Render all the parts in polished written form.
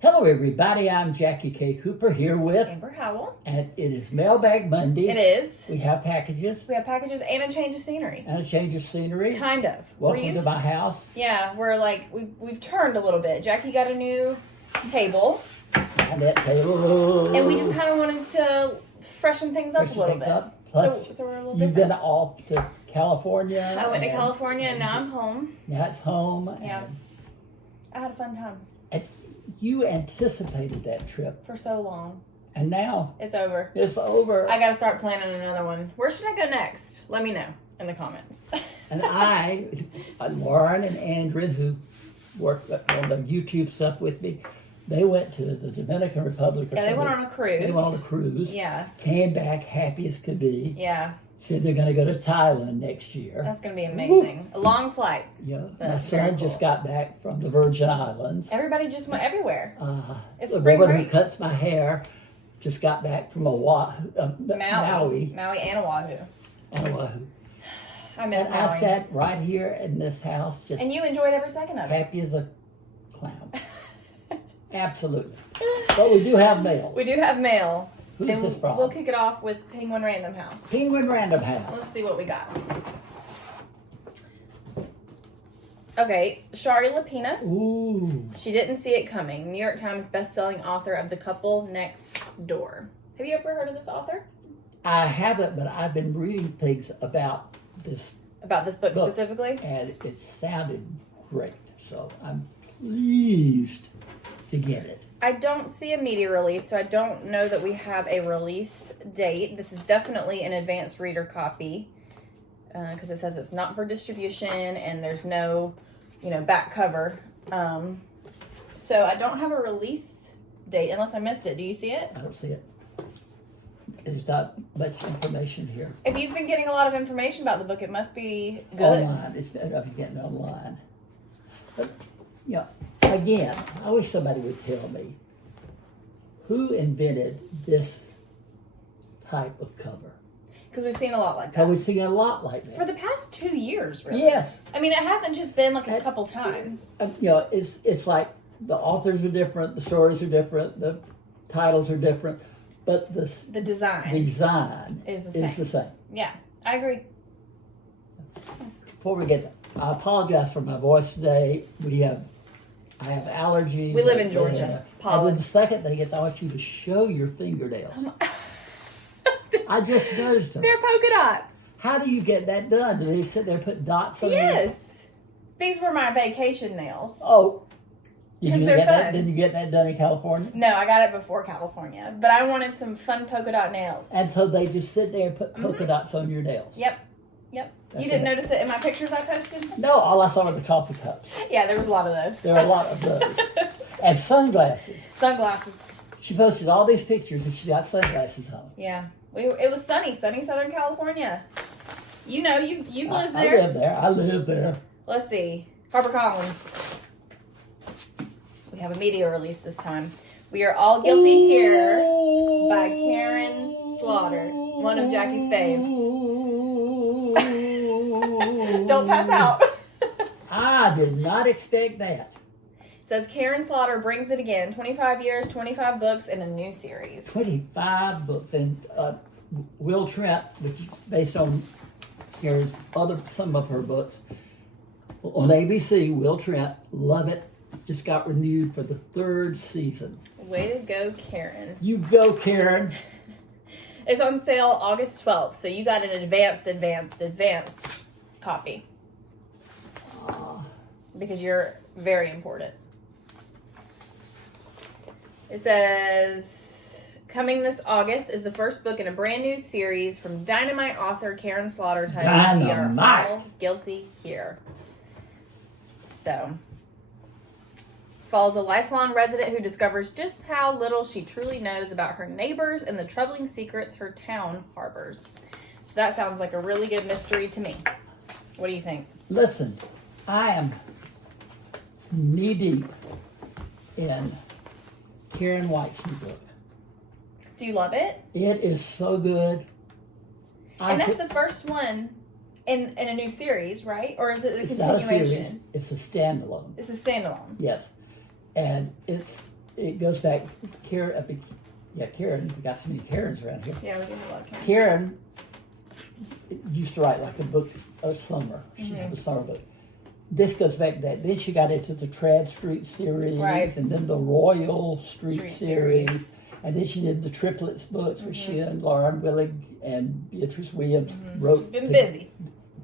Hello, everybody. I'm Jackie K. Cooper here with Amber Howell. and it is Mailbag Monday. It is. We have packages. We have packages and a change of scenery. And a change of scenery. Kind of. Welcome to my house. Yeah, we're like, we've turned a little bit. Jackie got a new table. And that table. And we just kind of wanted to freshen things up a little bit. Plus, so we're a little you've different. been off to California. I went to California and now I'm home. Now it's home. Yeah. I had a fun time. And you anticipated that trip. For so long. And now It's over. it's over. I got to start planning another one. Where should I go next? Let me know in the comments. And Lauren and Andrew, who work on the YouTube stuff with me, they went to the Dominican Republic. Yeah, they went on a cruise. They went on a cruise. Yeah. Came back happy as could be. Yeah. Said they're going to go to Thailand next year. That's going to be amazing. A long flight. Yeah. My That's very son just cool. got back from the Virgin Islands. Everybody just went everywhere. It's The spring woman who break. cuts my hair just got back from Maui. Maui and Oahu. Oahu. I miss And Maui. I sat right here in this house just And you enjoyed every second of it. happy as a clown. Absolutely. But we do have mail. We do have mail. Who's and this from? We'll kick it off with Penguin Random House. Penguin Random House. Let's see what we got. Okay, Shari Lapina. Ooh. She didn't see it coming. New York Times bestselling author of The Couple Next Door. Have you ever heard of this author? I haven't, but I've been reading things about this About this book Book. specifically? and it sounded great. So I'm pleased to get it. I don't see a media release, so I don't know that we have a release date. This is definitely an advanced reader copy because it says it's not for distribution and there's no, back cover. So I don't have a release date unless I missed it. Do you see it? I don't see it. There's not much information here. If you've been getting a lot of information about the book, it must be good. Online. I've been getting online. But, again, I wish somebody would tell me who invented this type of cover. Because we've seen a lot like Because that. we've seen a lot like that. For the past 2 years, really. Yes. I mean, it hasn't just been like a couple times. It's like the authors are different, the stories are different, the titles are different, but the The design. design Is the the same. same. Yeah, I agree. Before we get, I apologize for my voice today. I have allergies. We live in Georgia. And then the second thing is I want you to show your fingernails. I just noticed them. They're polka dots. How do you get that done? Do they sit there and put dots on them? Yes. These were my vacation nails. Oh. Because they're fun. Did you get that done in California? No, I got it before California. But I wanted some fun polka dot nails. And so they just sit there and put polka dots on your nails. Yep. That's You didn't it. notice it in my pictures I posted? No, all I saw were the coffee cups. Yeah, there was a lot of those. There are a lot of those. And sunglasses. Sunglasses. She posted all these pictures and she got sunglasses on. Yeah. It was sunny Southern California. You've lived there. I live there. Let's see. HarperCollins. We have a media release this time. We Are All Guilty Here by Karin Slaughter, one of Jackie's faves. Don't pass out. I did not expect that. It says Karin Slaughter brings it again. 25 years, 25 books, and a new series. 25 books. And Will Trent, which is based on some of her books, on ABC, Will Trent, love it. Just got renewed for the 3rd season. Way to go, Karin. You go, Karin. It's on sale August 12th, so you got an advanced copy. Because you're very important. It says, coming this August is the first book in a brand new series from Dynamite author Karin Slaughter titled We Are Dynamite. All Guilty Here. So, follows a lifelong resident who discovers just how little she truly knows about her neighbors and the troubling secrets her town harbors. So that sounds like a really good mystery to me. What do you think? Listen, I am knee-deep in Karen White's new book. Do you love it? It is so good. And that's the first one in a new series, right? Or is it a It's not a series. continuation? It's a standalone. It's a standalone. Yes. And it's it goes back. Karen, Karen. We got so many Karens around here. Yeah, we do a lot of Karen used to write like a book a summer. She'd have a summer book. This goes back to that. Then she got into the Trad Street series, Right. and then the Royal Street series. And then she did the triplets books with she and Lauren Willig and Beatrice Williams wrote. She's been busy.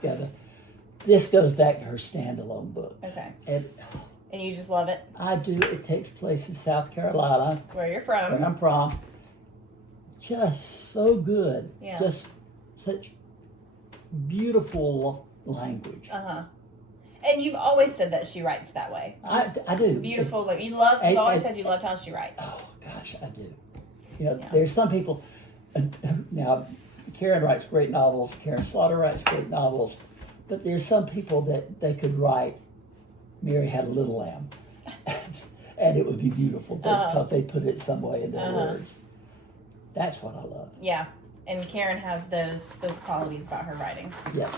Together. This goes back to her standalone books. Okay. And you just love it? I do. It takes place in South Carolina, Where you're from. where I'm from. Just so good. Yeah. Just such beautiful language. Uh-huh. And you've always said that she writes that way. I do. Beautiful. Like you've always said you loved how she writes. Oh, gosh, I do. There's some people, now, Karen writes great novels, Karen Slaughter writes great novels, but there's some people that they could write, Mary Had a Little Lamb, and it would be beautiful because they put it some way in their words. That's what I love. Yeah, and Karen has those qualities about her writing. Yes.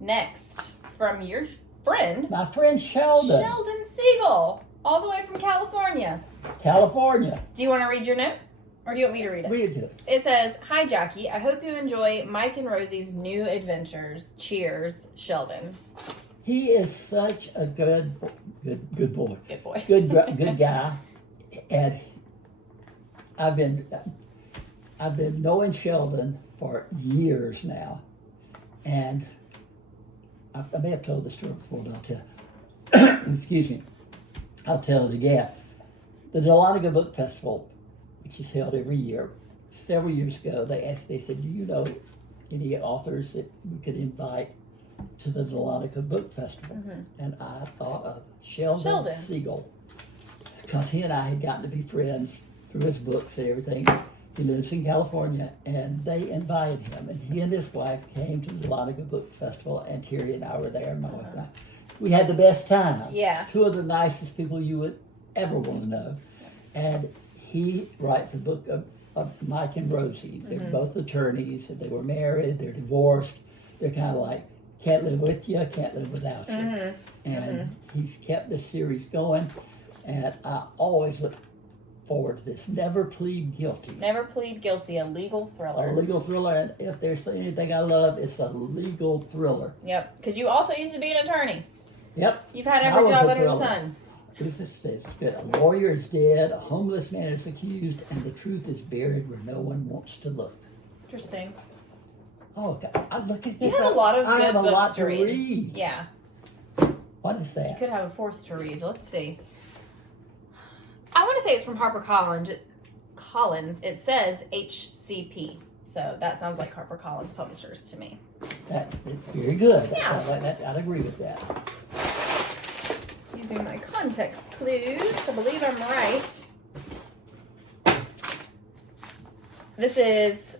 Next, from your friend, My friend Sheldon. Sheldon Seigel, all the way from California. California. Do you want to read your note? Or do you want me to read it? Read it to it. It says, "Hi, Jackie. I hope you enjoy Mike and Rosie's new adventures. Cheers, Sheldon." He is such a good boy. Good boy. Good guy. And I've been knowing Sheldon for years now. And I may have told this story before, but I'll tell. Excuse me. I'll tell it again. The Dahlonega Book Festival, which is held every year, several years ago, they said, "Do you know any authors that we could invite to the Dahlonega Book Festival?" And I thought of Sheldon Seigel, because he and I had gotten to be friends through his books and everything. He lives in California, and they invited him, and he and his wife came to the Dahlonega Book Festival, and Terry and I were there, and my wife and I. We had the best time. Yeah. Two of the nicest people you would ever want to know. And he writes a book of Mike and Rosie. They're both attorneys, and they were married, they're divorced. They're kind of like, can't live with you, can't live without you. And he's kept this series going, and I always look forward to this. Never Plead Guilty. Never Plead Guilty, a legal thriller. A legal thriller, and if there's anything I love, it's a legal thriller. Yep, because you also used to be an attorney. Yep. You've had every job under the sun. It's good. A lawyer is dead, a homeless man is accused, and the truth is buried where no one wants to look. Interesting. Oh, God, I'm looking at You this. have a lot of I good have a books lot to read. Yeah. What is that? You could have a fourth to read. Let's see. I want to say it's from HarperCollins. It says HCP. So that sounds like HarperCollins Publishers to me. That is very good. Yeah. I'd agree with that. Using my context clues to believe I'm right. This is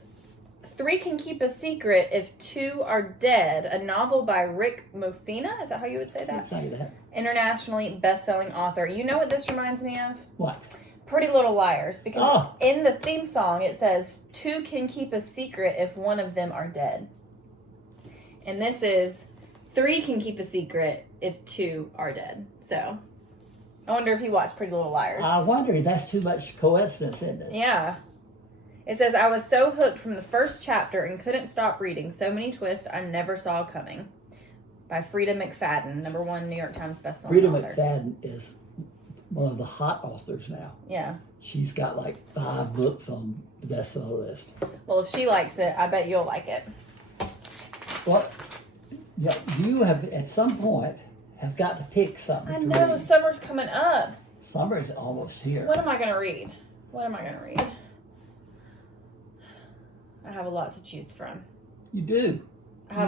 Three Can Keep a Secret If Two Are Dead, a novel by Rick Mofina. Is that how you would say that? I'd say that. Internationally best-selling author. You know what this reminds me of? What? Pretty Little Liars. Because in the theme song, it says, two can keep a secret if one of them are dead. And this is, three can keep a secret if two are dead. So, I wonder if he watched Pretty Little Liars. I wonder, that's too much coincidence, isn't it? Yeah. It says, I was so hooked from the first chapter and couldn't stop reading. So many twists I never saw coming. By Frida McFadden, #1 New York Times bestselling Frida author. McFadden is one of the hot authors now. Yeah. She's got like 5 books on the bestseller list. Well, if she likes it, I bet you'll like it. What? Yeah, you have, at some point, have got to pick something I to know, read. summer's coming up. Summer is almost here. What am I going to read? I have a lot to choose from. You do. I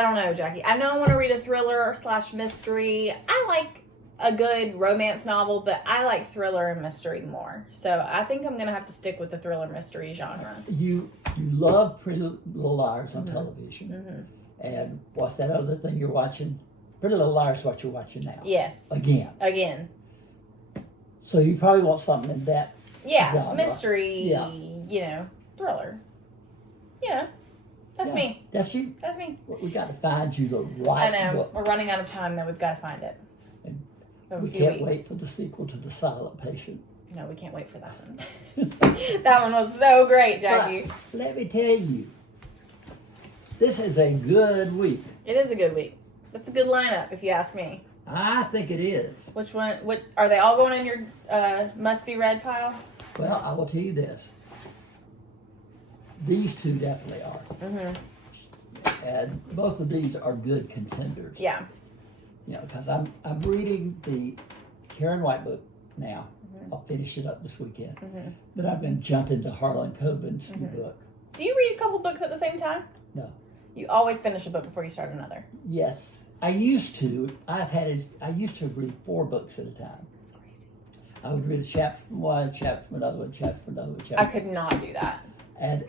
don't know, Jackie. I know I want to read a thriller / mystery. I like a good romance novel, but I like thriller and mystery more. So I think I'm going to have to stick with the thriller mystery genre. You love Pretty Little Liars on television. And what's that other thing you're watching? Pretty Little Liars is what you're watching now. Yes. Again. So you probably want something in that genre. Mystery, thriller. That's me. That's you? That's me. We got to find you the right I know. book. We're running out of time, though. We've got to find it. of a We few can't weeks. wait for the sequel to The Silent Patient. No, we can't wait for that one. That one was so great, Jackie. But let me tell you, this is a good week. It is a good week. That's a good lineup, if you ask me. I think it is. Which one? What are they all going in your must be read pile? Well, I will tell you this. These two definitely are. Mm-hmm. And both of these are good contenders. Yeah. You know, because I'm reading the Karin White book now. Mm-hmm. I'll finish it up this weekend. Mm-hmm. But I've been jumping to Harlan Coben's new Mm-hmm. book. Do you read a couple books at the same time? No. You always finish a book before you start another. Yes. I used to. I used to read 4 books at a time. That's crazy. I would read a chapter from one, chapter from another one, chapter from another one, chapter. I could not do that. And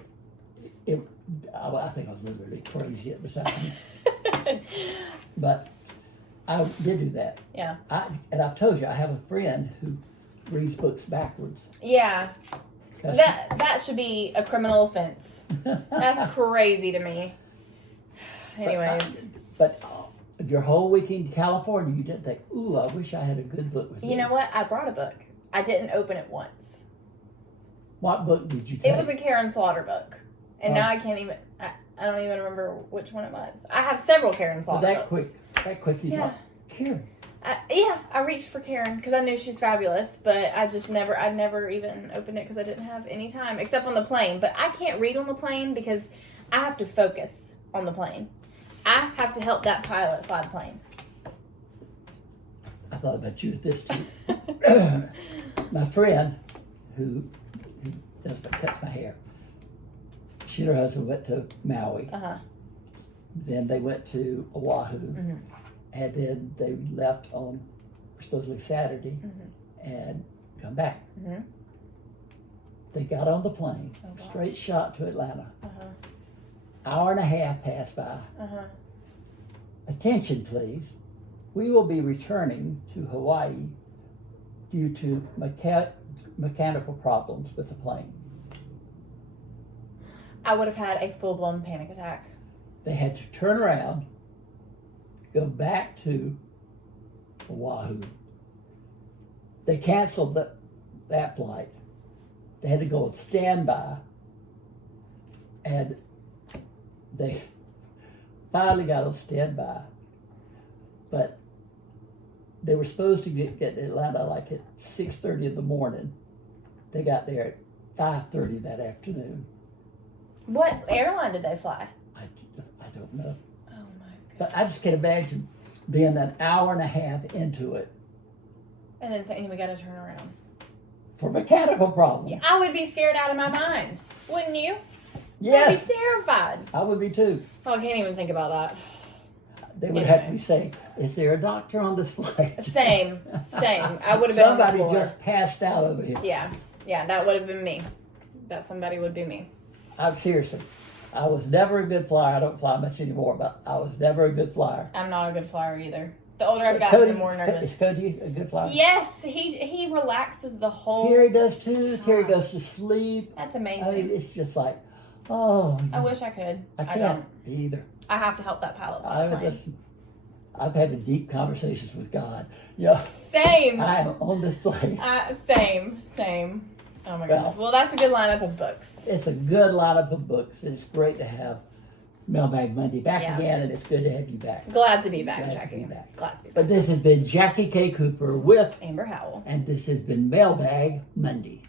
I think I was literally crazy at the time. But I did do that. Yeah. And I've told you, I have a friend who reads books backwards. Yeah. That should be a criminal offense. That's crazy to me. Anyways. But your whole week in California, you didn't think, ooh, I wish I had a good book with me. You know what? I brought a book. I didn't open it once. What book did you take? It was a Karen Slaughter book. And now I can't even, I don't even remember which one it was. I have several Karen Slaughter books. That quick, you thought, Karen. I reached for Karen because I knew she's fabulous, but I never even opened it because I didn't have any time, except on the plane. But I can't read on the plane because I have to focus on the plane. I have to help that pilot fly the plane. I thought about you with this too. My friend who cuts my hair, she and her husband went to Maui. Uh-huh. Then they went to Oahu. Mm-hmm. And then they left on supposedly Saturday and come back. Mm-hmm. They got on the plane, gosh. straight shot to Atlanta. Uh-huh. Hour and a half passed by. Uh-huh. Attention, please. We will be returning to Hawaii due to mechanical problems with the plane. I would have had a full-blown panic attack. They had to turn around, go back to Oahu. They canceled that flight. They had to go on standby. And they finally got on standby. But they were supposed to get to Atlanta like at 6:30 in the morning. They got there at 5:30 that afternoon. What airline did they fly? I don't know. Oh my god. But I just can't imagine being an hour and a half into it And then saying we got to turn around. for mechanical problems. Yeah, I would be scared out of my mind. Wouldn't you? Yes, I'd be terrified. I would be too. Oh, I can't even think about that. They would have to be saying, "Is there a doctor on this flight?" Same. I would have been on the Somebody floor. just passed out over here. Yeah, that would have been me. That somebody would be me. I'm seriously. I was never a good flyer. I don't fly much anymore, but I was never a good flyer. I'm not a good flyer either. The older I've gotten, the more Is nervous. Cody a good flyer? Yes, he relaxes the whole. Terry does too. Terry goes to sleep. That's amazing. I mean, it's just like, oh. I wish I could. I I can't don't. either. I have to help that pilot fly the plane. I've had deep conversations with God. Yeah, Same. I am on this plane. Same. Oh my goodness. Well, that's a good lineup of books. It's a good lineup of books, and it's great to have Mailbag Monday back again, and it's good to have you back. Glad to be back, Glad to Jackie. be back. Glad to be back. But this has been Jackie K. Cooper with, Amber Howell. and this has been Mailbag Monday.